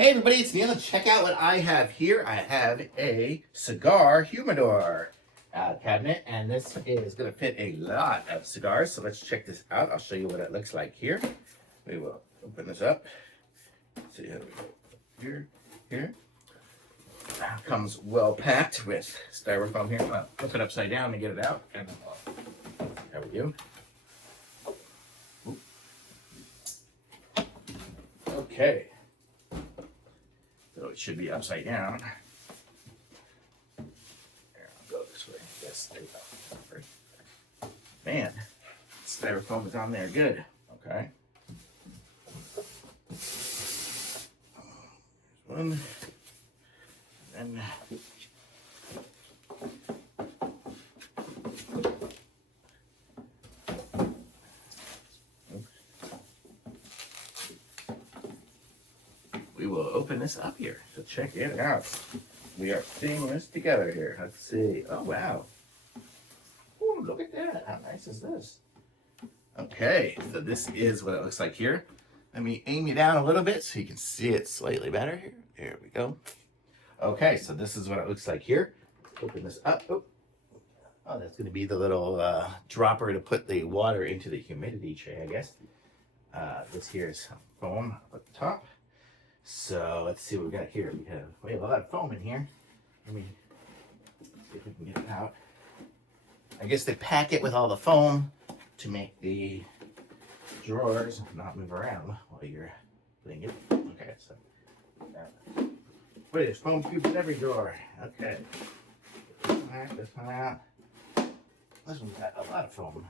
Hey everybody, it's Neil. Check out what I have here. I have a Cigar Humidor cabinet, and this is going to fit a lot of cigars. So let's check this out. I'll show you what it looks like here. We will open this up. Let's see how do we go here. Comes well packed with styrofoam here. Well, flip it upside down to get it out. And there we go. Okay. So it should be upside down. Here, I'll go this way. Yes, there you go. Man, styrofoam is on there good. Okay. There's one. And then we will open this up here. So check it out. We are seeing this together here. Let's see. Oh, wow. Oh, look at that. How nice is this? Okay, so this is what it looks like here. Let me aim you down a little bit so you can see it slightly better here. There we go. Okay, so this is what it looks like here. Open this up. Oh, that's going to be the little dropper to put the water into the humidity tray, I guess. This here is foam up at the top. So let's see what we got here. We have a lot of foam in here. Let me see if we can get it out. I guess they pack it with all the foam to make the drawers not move around while you're putting it. Okay, so wait, there's foam cubes in every drawer. Okay. This one out. This one's got a lot of foam.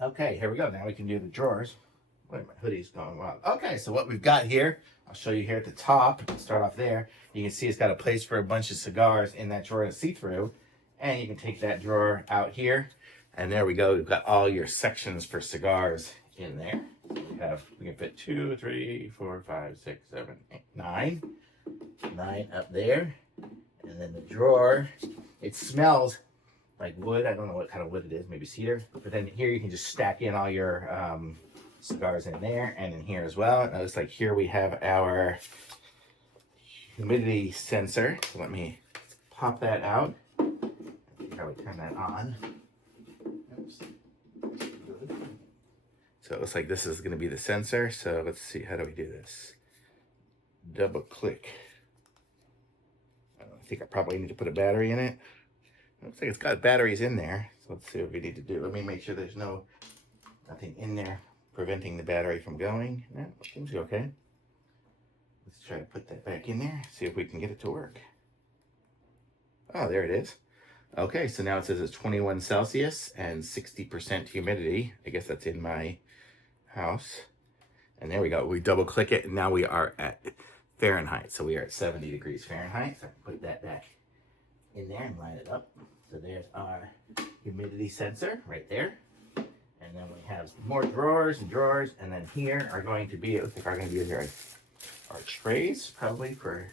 Okay, here we go. Now we can do the drawers. Wait, my hoodie's going wild. Okay, so what we've got here, I'll show you here at the top. Start off there. You can see it's got a place for a bunch of cigars in that drawer to see through. And you can take that drawer out here. And there we go. We've got all your sections for cigars in there. So we can fit 2, 3, 4, 5, 6, 7, 8, 9. 9 up there. And then the drawer, it smells like wood. I don't know what kind of wood it is, maybe cedar. But then here you can just stack in all your cigars in there and in here as well. And it looks like here we have our humidity sensor. So let me pop that out. See how we turn that on. Oops. So it looks like this is going to be the sensor. So let's see, how do we do this? Double click. I think I probably need to put a battery in it. Looks like it's got batteries in there. So let's see what we need to do. Let me make sure there's nothing in there preventing the battery from going. No, seems okay. Let's try to put that back in there. See if we can get it to work. Oh, there it is. Okay, so now it says it's 21 Celsius and 60% humidity. I guess that's in my house. And there we go. We double click it and now we are at Fahrenheit. So we are at 70 degrees Fahrenheit. So I can put that back in there and line it up. So there's our humidity sensor right there. And then we have more drawers and drawers. And then here are going to be, it looks like are going to be our trays probably for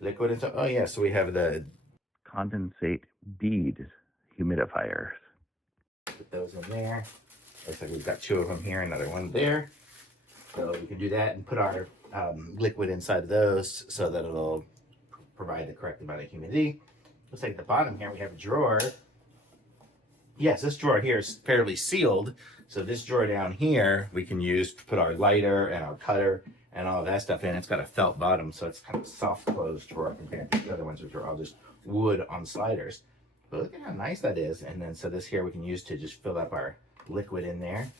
liquid and stuff. Oh yeah, so we have the Condensate Bead Humidifiers. Put those in there. Looks like we've got 2 of them here, another one there. So we can do that and put our liquid inside of those so that it'll provide the correct amount of humidity. Looks like at the bottom here we have a drawer. Yes, this drawer here is fairly sealed. So this drawer down here we can use to put our lighter and our cutter and all of that stuff in. It's got a felt bottom, so it's kind of a soft closed drawer compared to the other ones, which are all just wood on sliders. But look at how nice that is. And then so this here we can use to just fill up our liquid in there.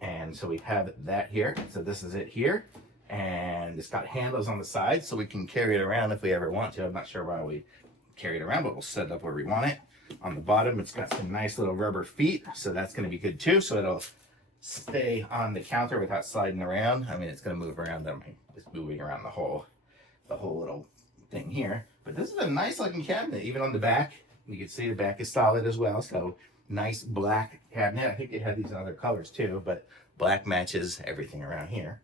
And so we have that here. So this is it here. And it's got handles on the side so we can carry it around if we ever want to. I'm not sure why we carry it around, but we'll set it up where we want it. On the bottom, it's got some nice little rubber feet, so that's going to be good too. So it'll stay on the counter without sliding around. I mean, it's going to move around. It's moving around the whole little thing here. But this is a nice looking cabinet. Even on the back, you can see the back is solid as well. So nice black cabinet. I think they have these in other colors too, but black matches everything around here.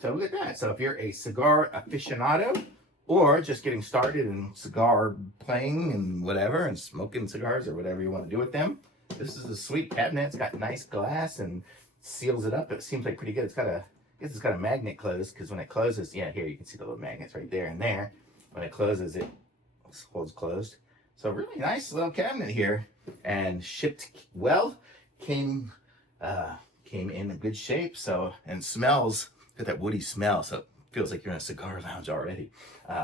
So look at that. So if you're a cigar aficionado or just getting started in cigar playing and whatever and smoking cigars or whatever you want to do with them, this is a sweet cabinet. It's got nice glass and seals it up. It seems like pretty good. It's got a, I guess it's got a magnet close, because when it closes, yeah, here you can see the little magnets right there and there. When it closes, it holds closed. So really nice little cabinet here, and shipped well. Came in a good shape. So, and smells, got that woody smell. So it feels like you're in a cigar lounge already.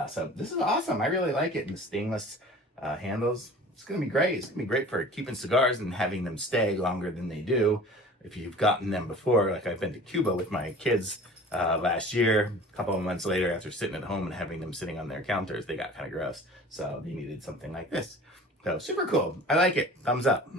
So this is awesome. I really like it. And the stainless handles, it's going to be great. It's going to be great for keeping cigars and having them stay longer than they do. If you've gotten them before, like I've been to Cuba with my kids last year, a couple of months later, after sitting at home and having them sitting on their counters, they got kind of gross. So they needed something like this. So super cool. I like it. Thumbs up.